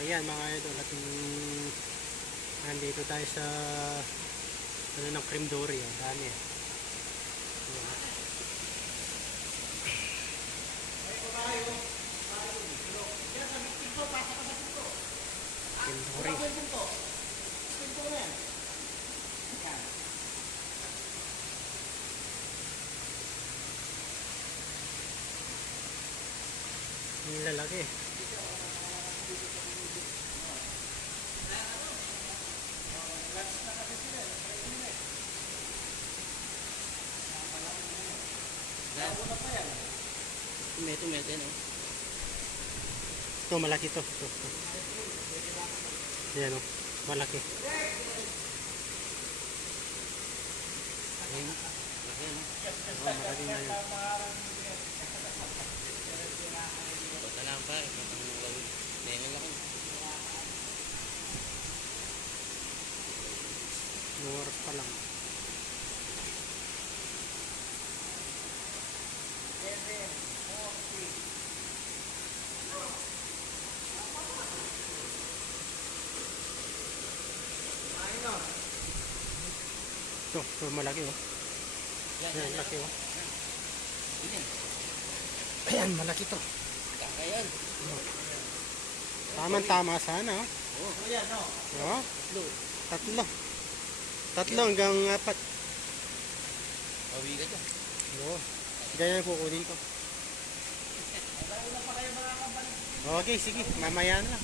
Ayan mga idol, at nandito tayo sa ano ng cream dory, dami. Cream dory. Ang lalaki. Tumete, no? Ito malaki to. Ito. Ayan o, malaki. Ayun. Laki, no? Malaki na yun. Bata lang pa. Itong gawin. Nengan lang. Oras pa lang. Ito malaki oh. Ayan, malaki oh. Ayan, malaki to. Kakayan. Tama sana oh. Oo. Ayan, no? Oh, tatlo hanggang 4. Bawi ka dyan. Oo. Ganyan kukunin ko. Okay, sige. Mamaya na lang.